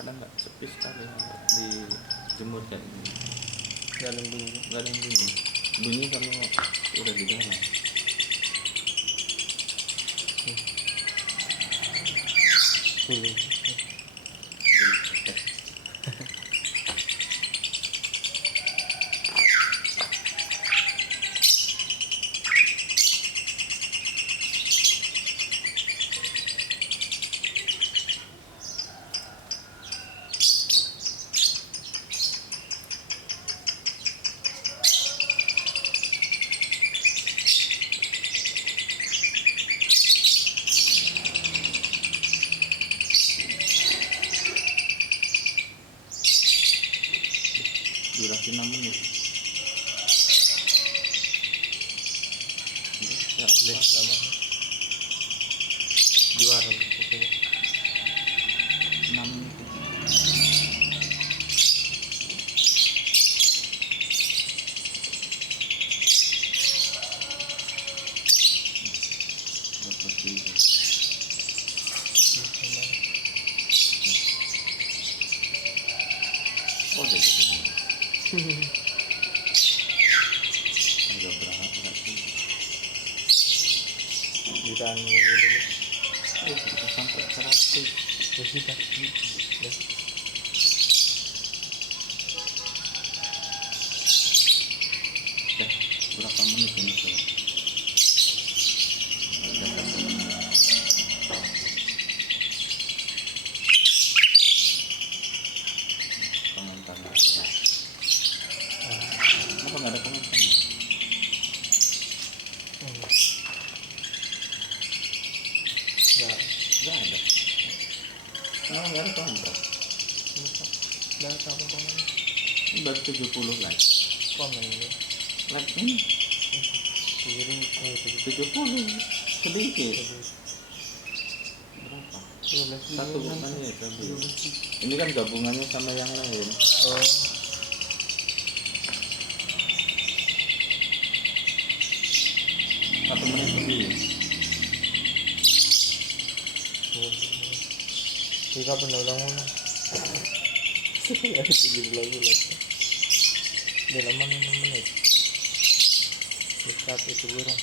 kadang nggak sepi sekali di jemur kayak gini. Nggak ada bunyi. Nggak ada yang bunyi kalau udah di dalam. Bunyi. Durasi 6 menit. Ya, Udah lama. Juara pokoknya. 6 menit. Lepas dulu. Oh, udah jadi. Agak berat sih. Jutaan dulu. Udah sampai 100. Terus kita. Udah. Berapa menit ini tuh? Komentar nggak ada. Kenapa nggak ada komentar? Nggak ada. Kenapa nggak ada komentar? Udah apa komen? Ini baru 70 like. Komen ini. Like ini Piring 70 sedikit. Berapa? 12 Satu menit tadi. Ini kan gabungannya sama yang lain. Oh. Satu menit lebih. Ini kapan ulang-ulang? Ada 17 bulan. Udah lama nih 6 menit. Dekat itu burung.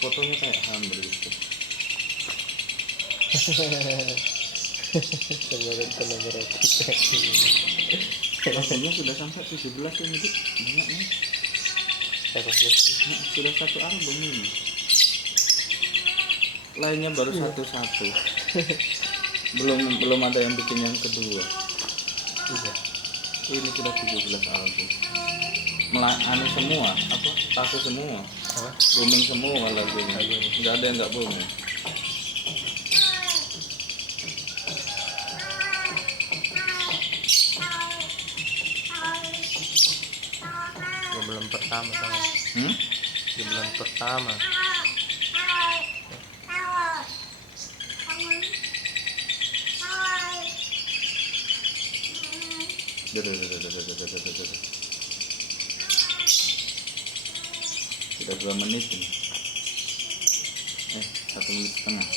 Fotonya kayak hamil gitu. Kemarin berarti. Rasanya sudah sampai 17 ini Dik. Banyak nih. Nah, sudah satu album ini. Lainnya baru satu-satu. belum ada yang bikin yang kedua. Iya. Ini sudah 17 album. Anu semua, apa? Taku semua. Apa? Booming semua lagunya. Nggak ada yang nggak booming. Di bulan pertama tau. Di bulan pertama. Sudah 2 menit ini. 1 menit setengah.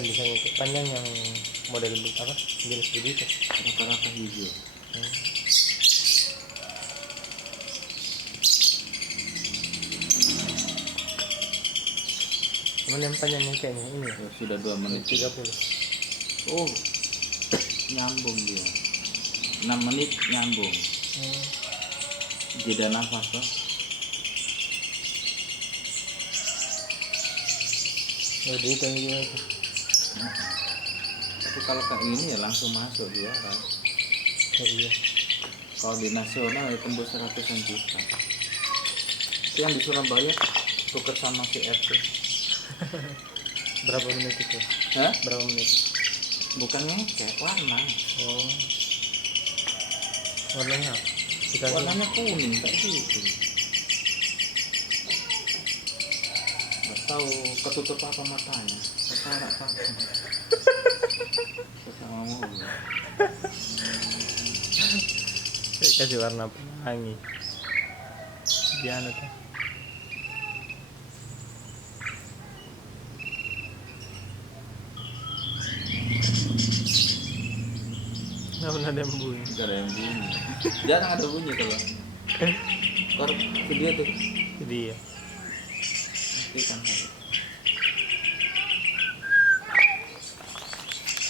Bisa ngikut panjang yang model apa? Jenis begitu. Rata-rata hijau. Cuman yang panjang yang kayaknya ini ya? Sudah 2 menit 30. Oh, nyambung dia 6 menit nyambung. Jeda nafas toh. Udah itu juga itu. Tapi kalau kayak ini ya langsung masuk juara. Iya. Kalau di nasional ya tembus 100-an juta. Itu yang di Surabaya tuker sama si RT. Berapa menit itu? Hah? Berapa menit? Bukan ngekek, warna. Oh. Warnanya apa? Dikasih. Warnanya kuning kayak gitu. Nggak tahu ketutup apa matanya. Kesarak apa? Kesama mulu. Saya kasih warna pelangi. Dia anu tuh. Nggak pernah ada yang bunyi. Nggak ada yang bunyi. Jarang ada bunyi kalau video tuh. Jadi ya. Nanti kan.